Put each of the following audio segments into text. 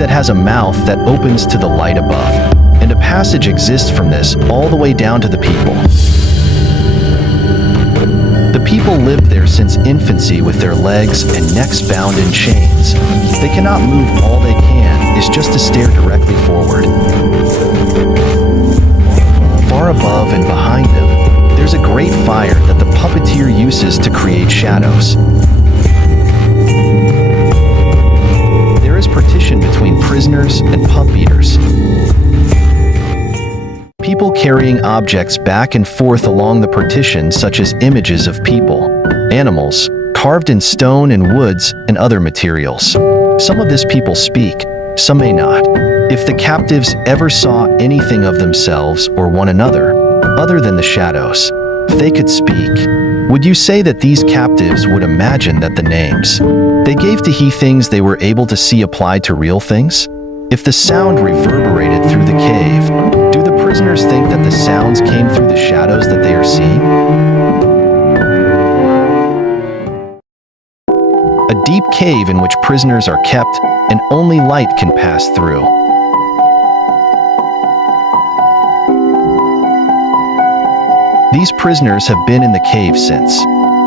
that has a mouth that opens to the light above, and a passage exists from this all the way down to the people. The people lived there since infancy with their legs and necks bound in chains. They cannot move. All they can is just to stare directly forward. Far above and behind them, there's a great fire that the puppeteer uses to create shadows. There is partition between prisoners and pup eaters. People carrying objects back and forth along the partition, such as images of people, animals, carved in stone and woods and other materials. Some of this people speak, some may not. If the captives ever saw anything of themselves or one another, other than the shadows, if they could speak, would you say that these captives would imagine that the names they gave to he things they were able to see applied to real things? If the sound reverberated through the cave, do the prisoners think that the sounds came through the shadows that they are seeing? A deep cave in which prisoners are kept, and only light can pass through. These prisoners have been in the cave since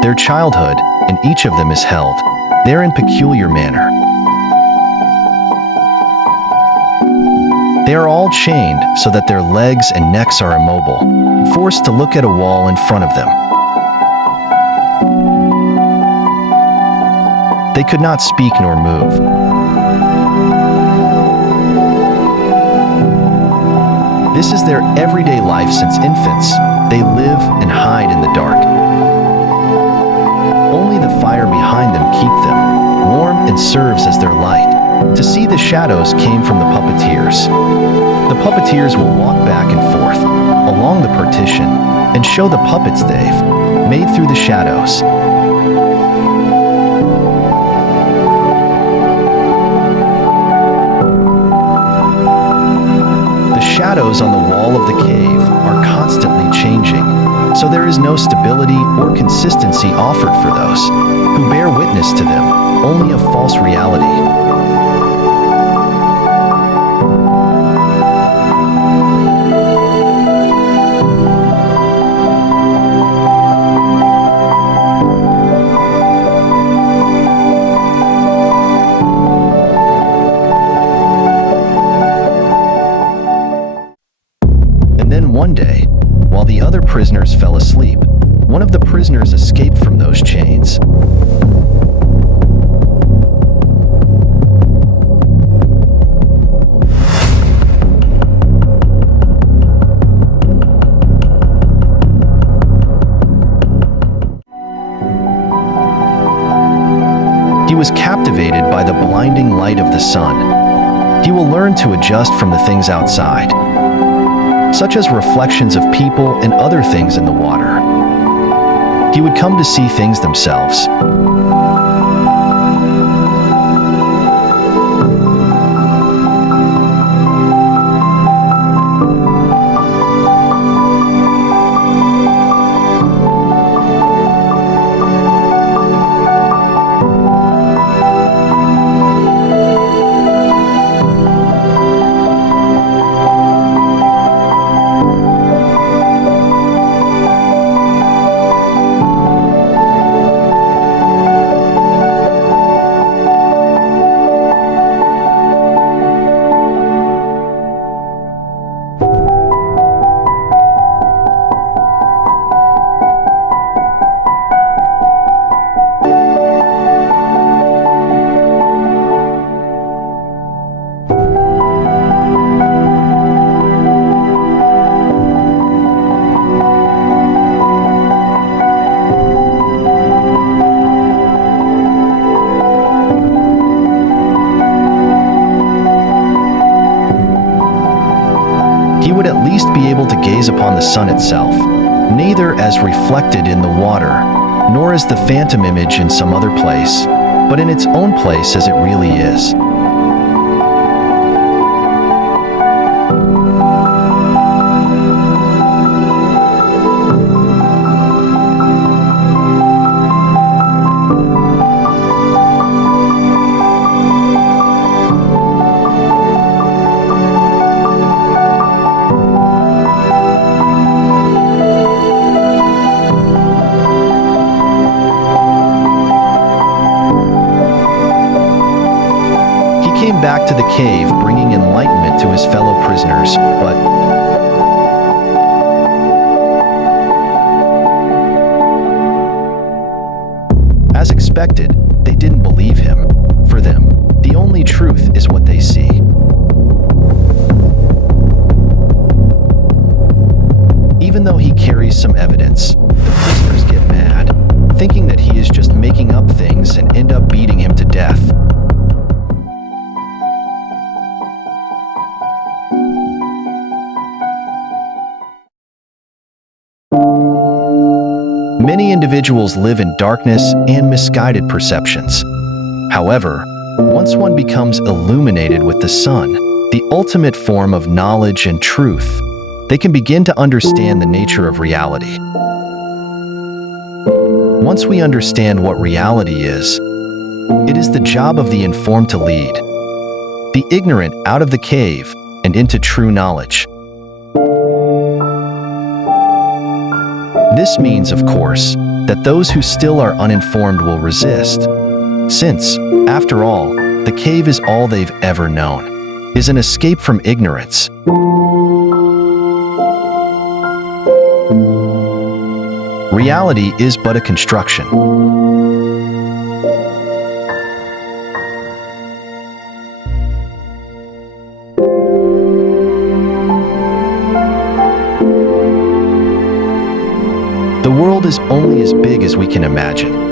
their childhood, and each of them is held there in peculiar manner. They are all chained so that their legs and necks are immobile, forced to look at a wall in front of them. They could not speak nor move. This is their everyday life since infants. They live and hide in the dark. Only the fire behind them keep them warm and serves as their light. To see the shadows came from the puppeteers. The puppeteers will walk back and forth along the partition and show the puppets they've made through the shadows. The shadows on the wall of the cave are constantly changing, so there is no stability or consistency offered for those who bear witness to them, only a false reality. One day, while the other prisoners fell asleep, one of the prisoners escaped from those chains. He was captivated by the blinding light of the sun. He will learn to adjust from the things outside, such as reflections of people and other things in the water. He would come to see things themselves. He would at least be able to gaze upon the sun itself, neither as reflected in the water, nor as the phantom image in some other place, but in its own place as it really is. came back to the cave bringing enlightenment to his fellow prisoners, but as expected, they didn't believe him. For them, the only truth is what they see. Even though he carries some evidence, the prisoners get mad, thinking that he is just making up things and end up beating him to death. Many individuals live in darkness and misguided perceptions. However, once one becomes illuminated with the sun, the ultimate form of knowledge and truth, they can begin to understand the nature of reality. Once we understand what reality is, it is the job of the informed to lead the ignorant out of the cave and into true knowledge. This means, of course, that those who still are uninformed will resist, since, after all, the cave is all they've ever known, is an escape from ignorance. Reality is but a construction. The world is only as big as we can imagine.